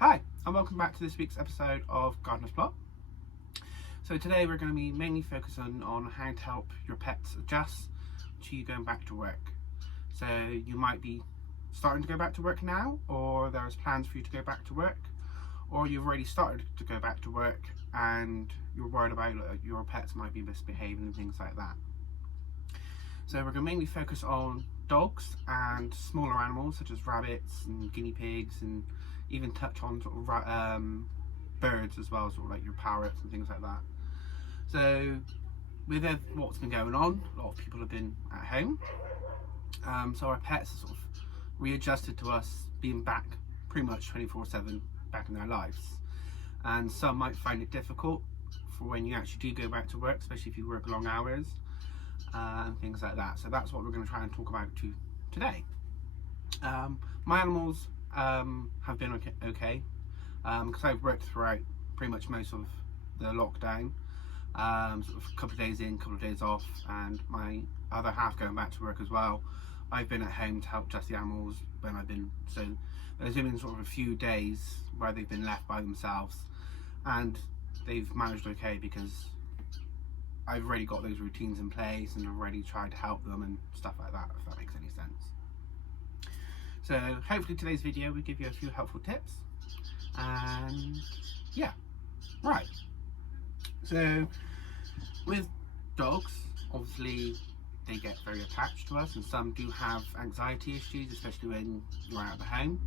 Hi, and welcome back to this week's episode of Gardener's Plot. So today we're going to be mainly focusing on how to help your pets adjust to you going back to work. So you might be starting to go back to work now, or there's plans for you to go back to work, or you've already started to go back to work and you're worried about your pets might be misbehaving and things like that. So we're going to mainly focus on dogs and smaller animals such as rabbits and guinea pigs, and even touch on sort of birds as well, sort of like your parrots and things like that. So with what's been going on, a lot of people have been at home, so our pets are sort of readjusted to us being back pretty much 24/7 back in their lives, and some might find it difficult for when you actually do go back to work, especially if you work long hours and things like that. So that's what we're going to try and talk about today. My animals have been okay because I've worked throughout pretty much most of the lockdown, sort of a couple of days in, a couple of days off, and my other half going back to work as well. I've been at home to help adjust the animals when I've been, so there's been sort of a few days where they've been left by themselves, and they've managed okay because I've already got those routines in place and I've already tried to help them and stuff like that, if that makes any sense. So hopefully today's video will give you a few helpful tips, and yeah, right. So with dogs, obviously they get very attached to us, and some do have anxiety issues, especially when you're out of the home.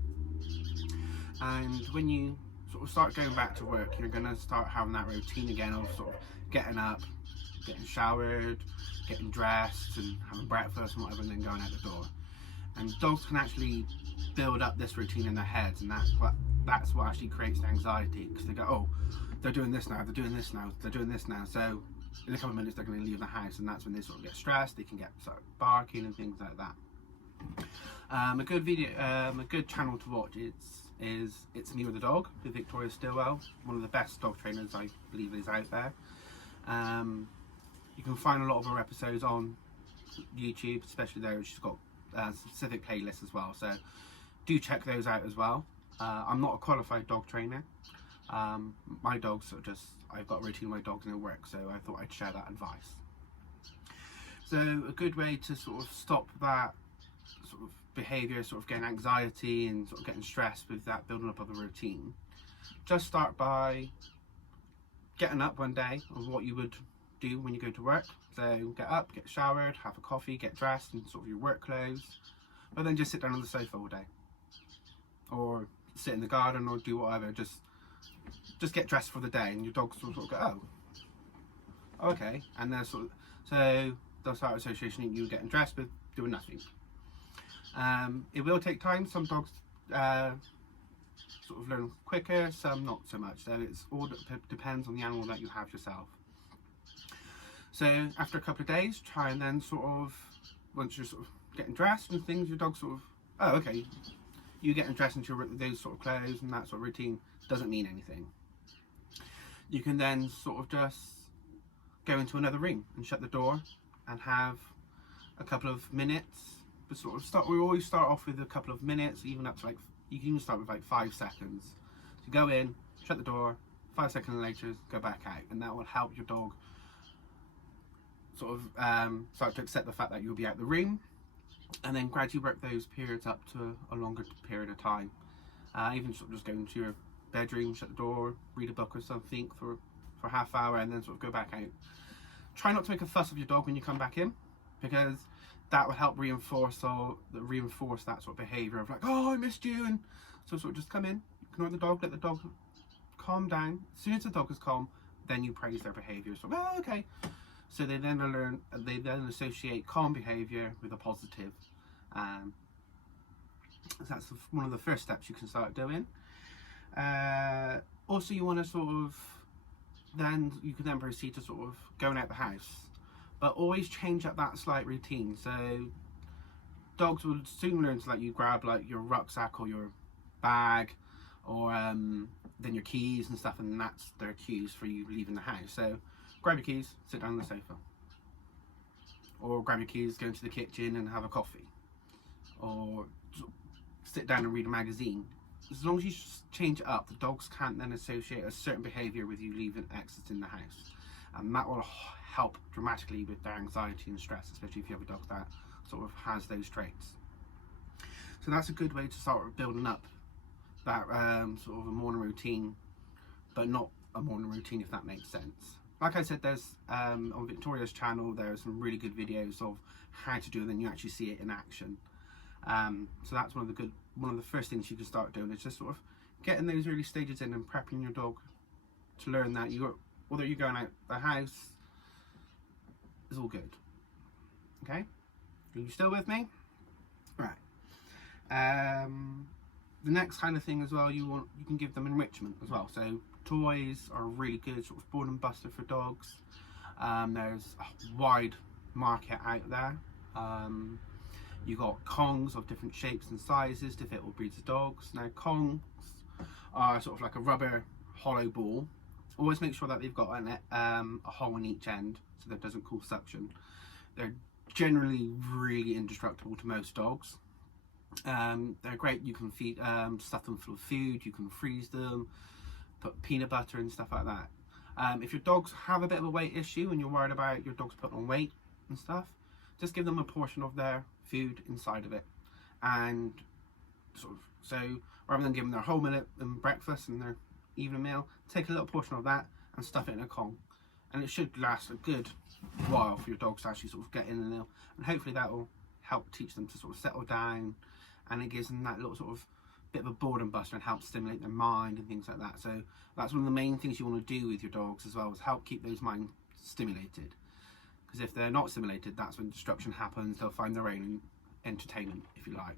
And when you sort of start going back to work, you're going to start having that routine again of sort of getting up, getting showered, getting dressed and having breakfast and whatever, and then going out the door. And dogs can actually build up this routine in their heads, and that's what actually creates the anxiety, because they go, oh, they're doing this now, they're doing this now, they're doing this now, so in a couple of minutes they're going to leave the house, and that's when they sort of get stressed. They can get sort of barking and things like that. A good channel to watch is It's Me with the Dog with Victoria Stilwell, one of the best dog trainers I believe is out there. You can find a lot of her episodes on YouTube, especially there. She's got specific playlists as well, so do check those out as well. I'm not a qualified dog trainer. My dogs are just, I've got a routine with my dogs and they work, so I thought I'd share that advice. So a good way to sort of stop that sort of behaviour, sort of getting anxiety and sort of getting stressed with that building up of a routine, just start by getting up one day of what you would do when you go to work. So get up, get showered, have a coffee, get dressed in sort of your work clothes, but then just sit down on the sofa all day, or sit in the garden, or do whatever. Just get dressed for the day, and your dogs will sort of go, oh, okay, and they're sort of, so they'll start associating you getting dressed with doing nothing. It will take time. Some dogs sort of learn quicker, some not so much. So it's all depends on the animal that you have yourself. So after a couple of days, try and then sort of, once you're sort of getting dressed and things, your dog sort of, oh, okay, you getting dressed into those sort of clothes and that sort of routine doesn't mean anything. You can then sort of just go into another room and shut the door and have a couple of minutes. But sort of we always start off with a couple of minutes, even up to like, you can even start with like 5 seconds. So go in, shut the door, 5 seconds later, go back out, and that will help your dog sort of start to accept the fact that you'll be out the room, and then gradually work those periods up to a longer period of time. Even sort of just go into your bedroom, shut the door, read a book or something for a half hour, and then sort of go back out. Try not to make a fuss of your dog when you come back in, because that will help reinforce that sort of behaviour of like, oh, I missed you, and so sort of just come in, ignore the dog, let the dog calm down. As soon as the dog is calm, then you praise their behaviour. So, oh, okay. So they then associate calm behaviour with a positive. So that's one of the first steps you can start doing. Also, you want to sort of, you can then proceed to sort of going out the house, but always change up that slight routine. So dogs will soon learn to let you grab like your rucksack or your bag, or then your keys and stuff, and that's their cues for you leaving the house. So grab your keys, sit down on the sofa, or grab your keys, go into the kitchen and have a coffee, or sit down and read a magazine. as long as you change it up, the dogs can't then associate a certain behaviour with you leaving X's in the house, and that will help dramatically with their anxiety and stress, especially if you have a dog that sort of has those traits. So that's a good way to start building up that sort of a morning routine, but not a morning routine, if that makes sense. Like I said, there's on Victoria's channel, there are some really good videos of how to do it, and then you actually see it in action. So that's one of the first things you can start doing, is just sort of getting those early stages in and prepping your dog to learn that whether you're going out the house is all good. Okay, are you still with me? Right. The next kind of thing as well, you can give them enrichment as well. So toys are a really good sort of boredom buster for dogs. There's a wide market out there. You got Kongs of different shapes and sizes to fit all breeds of dogs. Now Kongs are sort of like a rubber hollow ball. Always make sure that they've got a hole in each end so that doesn't cause suction. They're generally really indestructible to most dogs. They're great. You can feed, stuff them full of food. You can freeze them, put peanut butter and stuff like that. If your dogs have a bit of a weight issue and you're worried about your dog's putting on weight and stuff, just give them a portion of their food inside of it, and so rather than giving their whole meal and breakfast and their evening meal, take a little portion of that and stuff it in a Kong, and it should last a good while for your dogs to actually sort of get in the meal, and hopefully that will help teach them to sort of settle down, and it gives them that little sort of bit of a boredom buster and help stimulate their mind and things like that. So that's one of the main things you want to do with your dogs as well, is help keep those minds stimulated. Because if they're not stimulated, that's when destruction happens. They'll find their own entertainment, if you like.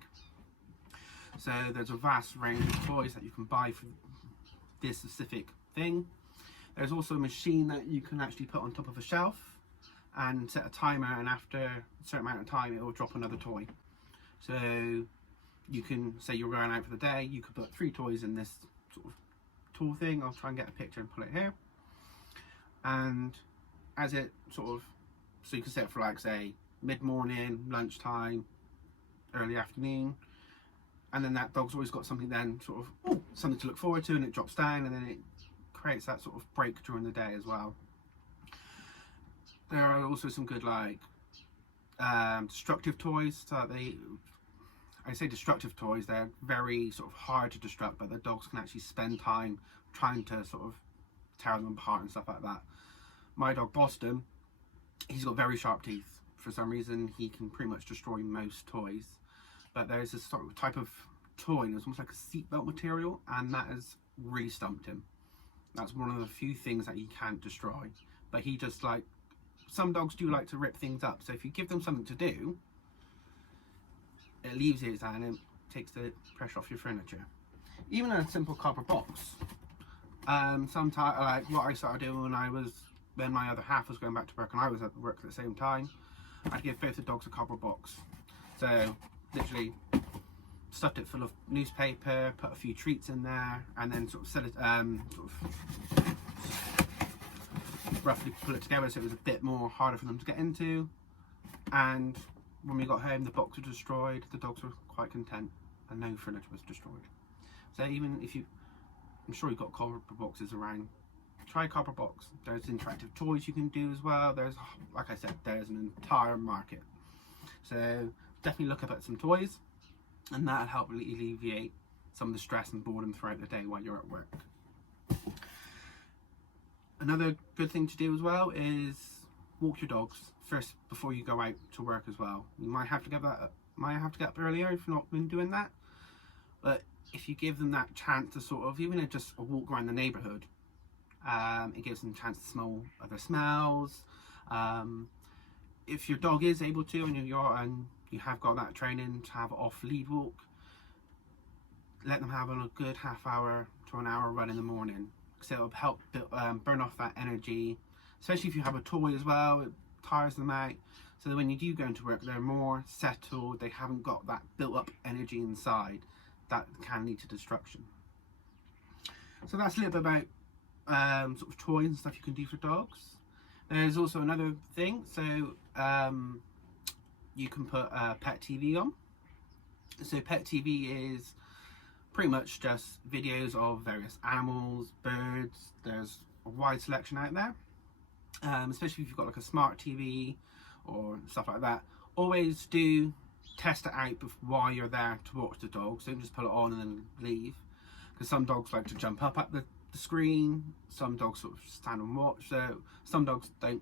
So there's a vast range of toys that you can buy for this specific thing. There's also a machine that you can actually put on top of a shelf and set a timer, and after a certain amount of time it will drop another toy. So you can say you're going out for the day, you could put 3 toys in this sort of tool thing. I'll try and get a picture and put it here. And as it sort of, so you can set it for like say mid-morning, lunchtime, early afternoon, and then that dog's always got something then sort of something to look forward to, and it drops down, and then it creates that sort of break during the day as well. There are also some good like destructive toys. So I say destructive toys, they're very sort of hard to destruct, but the dogs can actually spend time trying to sort of tear them apart and stuff like that. My dog Boston, he's got very sharp teeth. For some reason, he can pretty much destroy most toys. But there's this sort of type of toy, and it's almost like a seatbelt material, and that has really stumped him. That's one of the few things that he can't destroy. But he just like, some dogs do like to rip things up. So if you give them something to do, it alleviates that and it takes the pressure off your furniture. Even a simple cardboard box. Sometimes, like what I started doing when my other half was going back to work and I was at work at the same time, I'd give both the dogs a cardboard box. So literally stuffed it full of newspaper, put a few treats in there, and then sort of set it, sort of roughly pull it together so it was a bit more harder for them to get into. And when we got home, the box was destroyed. The dogs were quite content, and no furniture was destroyed. So even if I'm sure you've got cardboard boxes around, try a cardboard box. There's interactive toys you can do as well. There's, like I said, there's an entire market. So definitely look up at some toys, and that'll help alleviate some of the stress and boredom throughout the day while you're at work. Another good thing to do as well is walk your dogs first before you go out to work as well. You might have to get up earlier if you've not been doing that, but if you give them that chance to sort of, even just a walk around the neighbourhood, it gives them a chance to smell other smells. If your dog is able to, and you have got that training to have off lead walk, let them have a good half hour to an hour run in the morning, because it'll help burn off that energy, especially if you have a toy as well. It tires them out, so that when you do go into work, they're more settled. They haven't got that built up energy inside that can lead to destruction. So that's a little bit about sort of toys and stuff you can do for dogs. There's also another thing, so you can put pet TV on. So pet TV is pretty much just videos of various animals, birds. There's a wide selection out there, especially if you've got like a smart TV or stuff like that. Always do test it out while you're there to watch the dogs. Don't just put it on and then leave, because some dogs like to jump up at the screen, some dogs sort of stand and watch, so some dogs aren't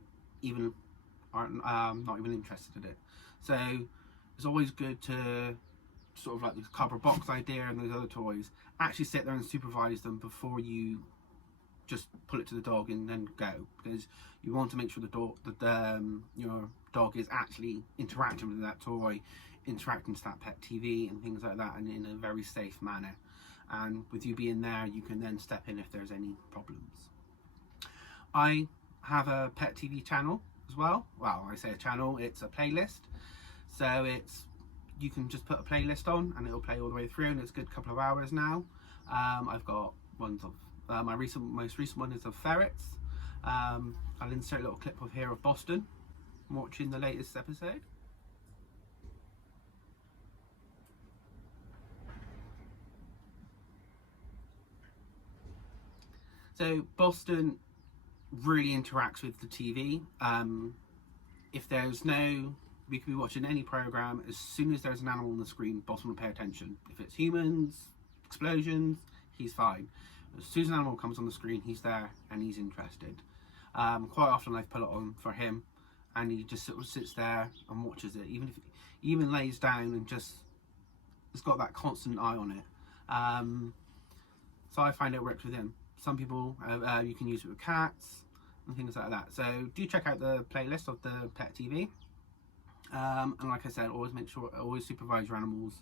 not even interested in it. So it's always good to sort of like this cardboard box idea and those other toys, actually sit there and supervise them before you just pull it to the dog and then go, because you want to make sure your dog is actually interacting with that toy, interacting with that pet TV and things like that, and in a very safe manner. And with you being there, you can then step in if there's any problems. I have a pet TV channel as well. Well, I say a channel, it's a playlist. So you can just put a playlist on and it'll play all the way through, and it's a good couple of hours now. I've got ones of my most recent one is of ferrets. I'll insert a little clip of here of Boston watching the latest episode. So Boston really interacts with the TV. We could be watching any program, as soon as there's an animal on the screen, Boston will pay attention. If it's humans, explosions, he's fine. As soon as an animal comes on the screen, he's there and he's interested. Quite often I've put it on for him and he just sort of sits there and watches it, even if he even lays down and just has got that constant eye on it. So I find it works with him. Some people, you can use it with cats and things like that. So do check out the playlist of the pet TV. And like I said, always supervise your animals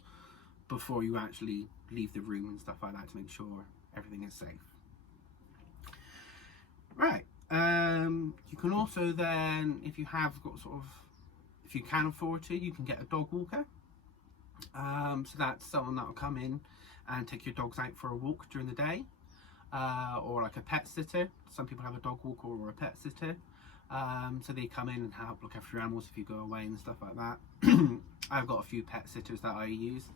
before you actually leave the room and stuff like that, to make sure everything is safe. Right. You can also then, if you can afford to, you can get a dog walker. So that's someone that will come in and take your dogs out for a walk during the day. Or like a pet sitter. Some people have a dog walker or a pet sitter. So they come in and help look after your animals if you go away and stuff like that. I've got a few pet sitters that I use,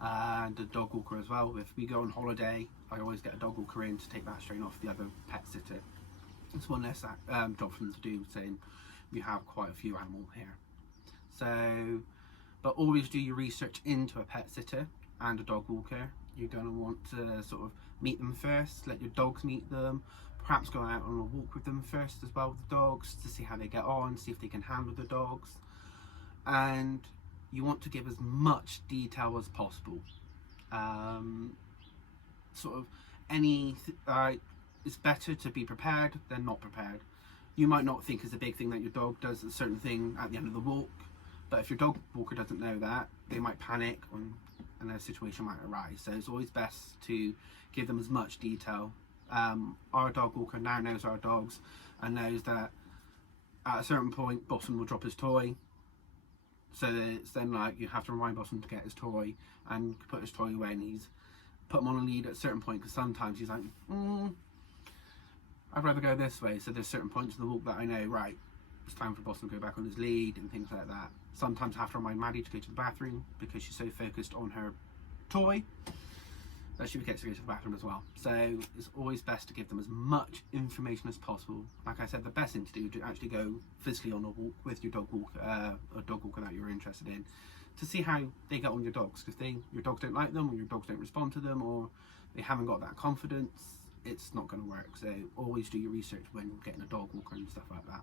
and a dog walker as well. If we go on holiday, I always get a dog walker in to take that strain off the other pet sitter. It's one less job for them to do, saying we have quite a few animals here. So, but always do your research into a pet sitter and a dog walker. You're going to want to sort of meet them first, let your dogs meet them, perhaps go out on a walk with them first as well with the dogs, to see how they get on, see if they can handle the dogs. And you want to give as much detail as possible. It's better to be prepared than not prepared. You might not think it's a big thing that your dog does a certain thing at the end of the walk, but if your dog walker doesn't know that, they might panic and a situation might arise. So it's always best to give them as much detail. Our dog walker now knows our dogs and knows that at a certain point Boston will drop his toy, so that it's then like you have to remind Boston to get his toy and put his toy away, and he's put him on a lead at a certain point, because sometimes he's like, I'd rather go this way. So there's certain points in the walk that I know, right, it's time for Boston to go back on his lead and things like that. Sometimes I have to remind Maddie to go to the bathroom because she's so focused on her toy that she forgets to go to the bathroom as well. So it's always best to give them as much information as possible. Like I said, the best thing to do is to actually go physically on a walk with your dog walker, a dog walker that you're interested in, to see how they get on your dogs. Because your dogs don't like them, or your dogs don't respond to them, or they haven't got that confidence, it's not going to work. So always do your research when getting a dog walker and stuff like that.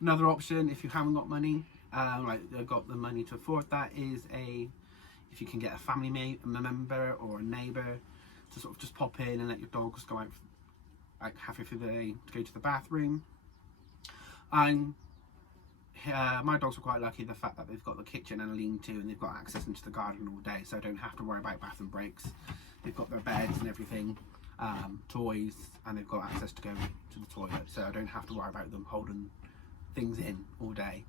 Another option, if you haven't got money, like they've got the money to afford that, is if you can get a family member or a neighbour to sort of just pop in and let your dogs go out like halfway through the day to go to the bathroom. And my dogs are quite lucky, the fact that they've got the kitchen and a lean-to, and they've got access into the garden all day, so I don't have to worry about bathroom breaks. They've got their beds and everything, toys, and they've got access to go to the toilet, so I don't have to worry about them holding things in all day.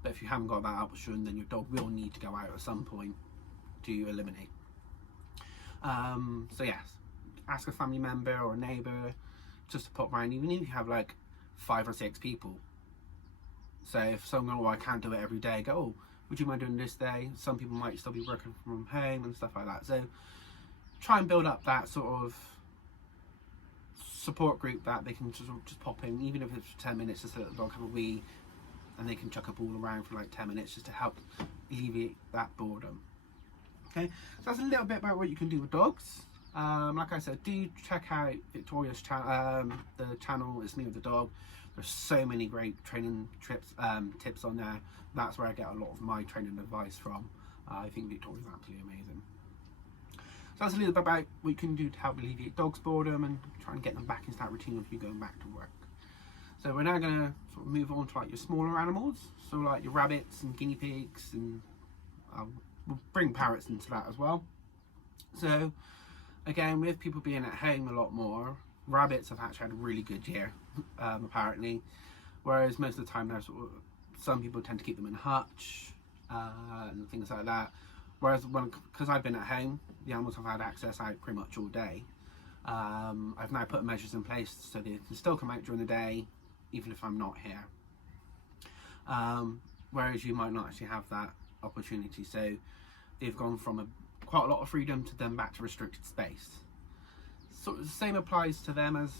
But if you haven't got that option, then your dog will need to go out at some point to eliminate. So yes, ask a family member or a neighbour just to pop around, even if you have like 5 or 6 people. So if someone, I can't do it every day, go, would you mind doing this day? Some people might still be working from home and stuff like that. So try and build up that sort of support group that they can just pop in, even if it's for 10 minutes, just to let the dog have a wee, and they can chuck a ball around for like 10 minutes just to help alleviate that boredom. Okay, so that's a little bit about what you can do with dogs. Like I said, do check out Victoria's the channel. It's Me with the Dog. There's so many great training tips on there. That's where I get a lot of my training advice from. I think Victoria's absolutely amazing. So that's a little bit about what you can do to help alleviate dogs' boredom and try and get them back into that routine of you going back to work. So we're now going to sort of move on to like your smaller animals, so like your rabbits and guinea pigs, and we'll bring parrots into that as well. So again, with people being at home a lot more, rabbits have actually had a really good year, apparently. Whereas most of the time, some people tend to keep them in hutch and things like that. Whereas because I've been at home, the animals have had access out pretty much all day. I've now put measures in place so they can still come out during the day, even if I'm not here. Whereas you might not actually have that opportunity. So they've gone from quite a lot of freedom to then back to restricted space. So the same applies to them as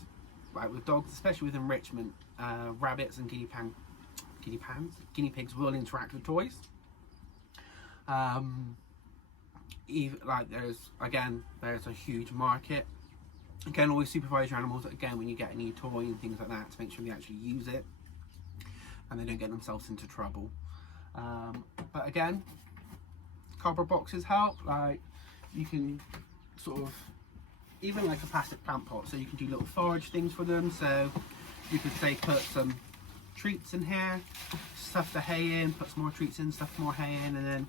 like with dogs, especially with enrichment. Rabbits and guinea pigs will interact with toys. There's a huge market. Again, always supervise your animals again when you get a new toy and things like that to make sure they actually use it and they don't get themselves into trouble. But again, cardboard boxes help. Like you can sort of, even like a plastic plant pot, so you can do little forage things for them. So you could say put some treats in here, stuff the hay in, put some more treats in, stuff more hay in, and then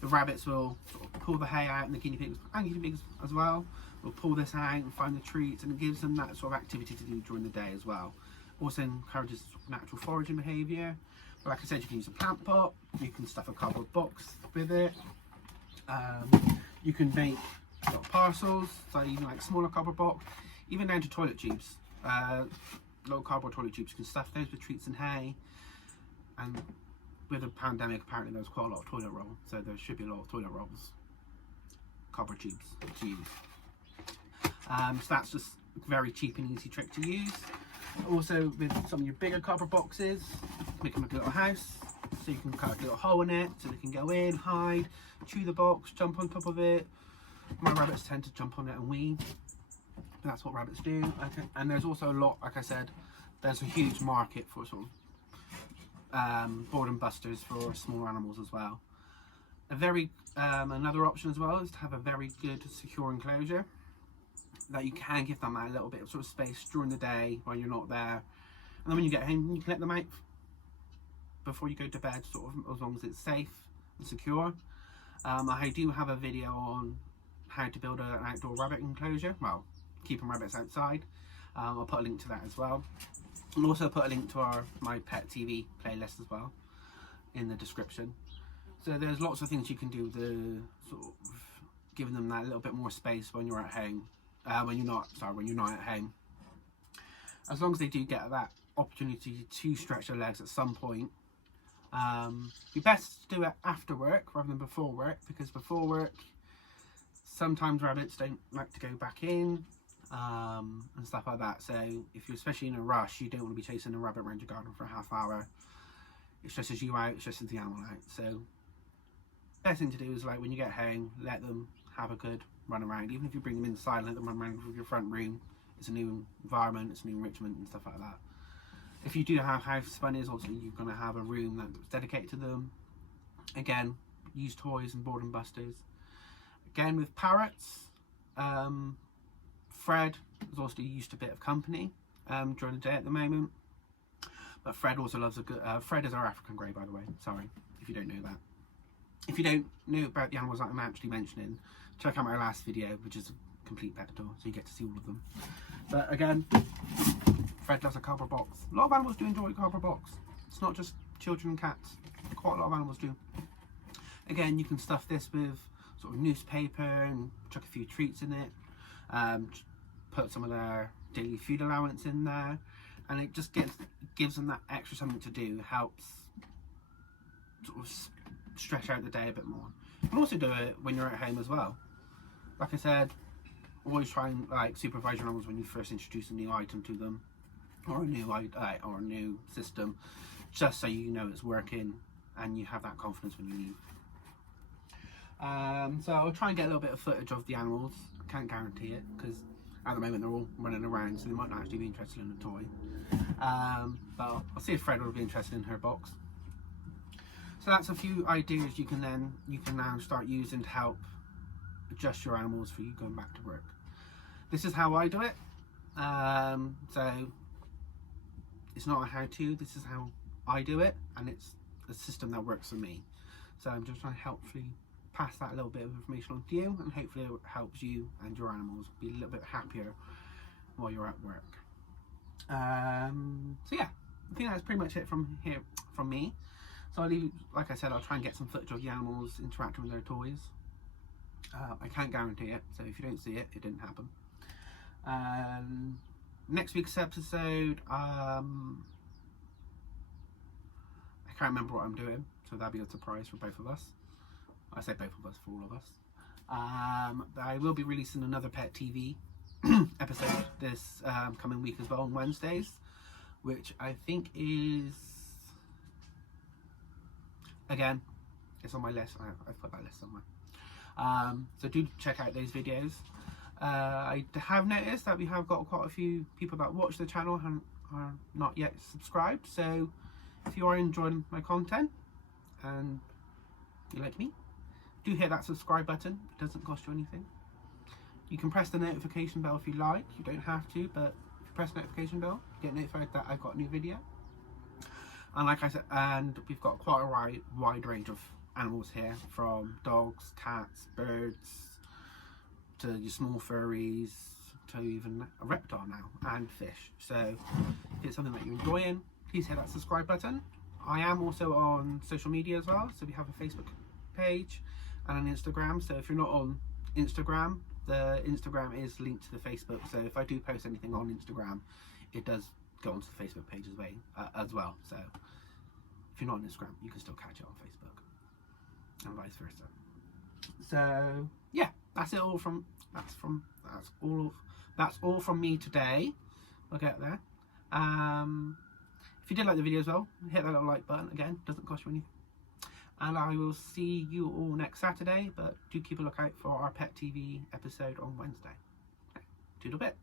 the rabbits will sort of pull the hay out, and the guinea pigs as well will pull this out and find the treats, and it gives them that sort of activity to do during the day as well. Also encourages natural foraging behaviour. But like I said, you can use a plant pot, you can stuff a cardboard box with it, you can make little parcels, so even like smaller cardboard box, even down to toilet tubes. Little cardboard toilet tubes, you can stuff those with treats and hay. And with the pandemic, apparently there was quite a lot of toilet roll, so there should be a lot of toilet rolls, cardboard tubes to use. So that's just a very cheap and easy trick to use. Also with some of your bigger cardboard boxes, make them like a little house, so you can cut a little hole in it so they can go in, hide, chew the box, jump on top of it. My rabbits tend to jump on it and wee. That's what rabbits do. Okay. And there's also a lot, like I said, there's a huge market for sort of boredom busters for small animals as well. Another option as well is to have a very good secure enclosure that you can give them a little bit of sort of space during the day when you're not there, and then when you get home you can let them out before you go to bed, sort of, as long as it's safe and secure. I do have a video on how to build an outdoor rabbit enclosure, well, keeping rabbits outside. I'll put a link to that as well, and also put a link to my pet TV playlist as well in the description. So there's lots of things you can do with the sort of giving them that little bit more space when you're at home, when you're not at home. As long as they do get that opportunity to stretch their legs at some point. Be best to do it after work rather than before work, because before work sometimes rabbits don't like to go back in and stuff like that. So if you're especially in a rush, you don't want to be chasing a rabbit around your garden for a half hour. It stresses you out, it stresses the animal out. So best thing to do is like when you get home, let them have a good run around. Even if you bring them inside, let them run around your front room. It's a new environment, it's a new enrichment and stuff like that. If you do have house bunnies, also you're going to have a room that's dedicated to them. Again, use toys and boredom busters. Again, with parrots, Fred is also used to a bit of company during the day at the moment. But Fred also loves a good... Fred is our African grey, by the way. Sorry, if you don't know that. If you don't know about the animals that I'm actually mentioning, check out my last video, which is a complete pet tour, so you get to see all of them. But again, Fred loves a cardboard box. A lot of animals do enjoy a cardboard box. It's not just children and cats. Quite a lot of animals do. Again, you can stuff this with sort of newspaper and chuck a few treats in it. Put some of their daily food allowance in there, and it just gives them that extra something to do. Helps sort of stretch out the day a bit more. You can also do it when you're at home as well. Like I said, always try and like supervise your animals when you first introduce a new item to them, or a new system, just so you know it's working and you have that confidence when you leave. So I'll try and get a little bit of footage of the animals. Can't guarantee it because at the moment they're all running around, so they might not actually be interested in the toy. But I'll see if Fred will be interested in her box. So that's a few ideas you can now start using to help adjust your animals for you going back to work. This is how I do it. So it's not a how-to. This is how I do it, and it's a system that works for me. So I'm just trying to helpfully pass that little bit of information on to you, and hopefully it helps you and your animals be a little bit happier while you're at work. So yeah, I think that's pretty much it from me. So like I said, I'll try and get some footage of the animals interacting with their toys. I can't guarantee it, so if you don't see it, it didn't happen. Next week's episode, I can't remember what I'm doing, so that'll be a surprise for both of us. I say both of us, for all of us. I will be releasing another Pet TV episode this coming week as well on Wednesdays, which I think is, again, it's on my list. I've put that list somewhere. So do check out those videos. I have noticed that we have got quite a few people that watch the channel and are not yet subscribed, so if you are enjoying my content and you like me, do hit that subscribe button. It doesn't cost you anything. You can press the notification bell if you like. You don't have to, but if you press the notification bell, you get notified that I've got a new video. And like I said, and we've got quite a wide range of animals here, from dogs, cats, birds, to your small furries, to even a reptile now, and fish. So if it's something that you're enjoying, please hit that subscribe button. I am also on social media as well, so we have a Facebook page and an Instagram. So if you're not on Instagram, the Instagram is linked to the Facebook, so if I do post anything on Instagram, it does go onto the Facebook page as well. So if you're not on Instagram, you can still catch it on Facebook, and vice versa. So yeah, that's all from me today. We'll get there. If you did like the video as well, hit that little like button. Again, doesn't cost you anything. And I will see you all next Saturday, but do keep a lookout for our Pet TV episode on Wednesday. Okay, toodle bit.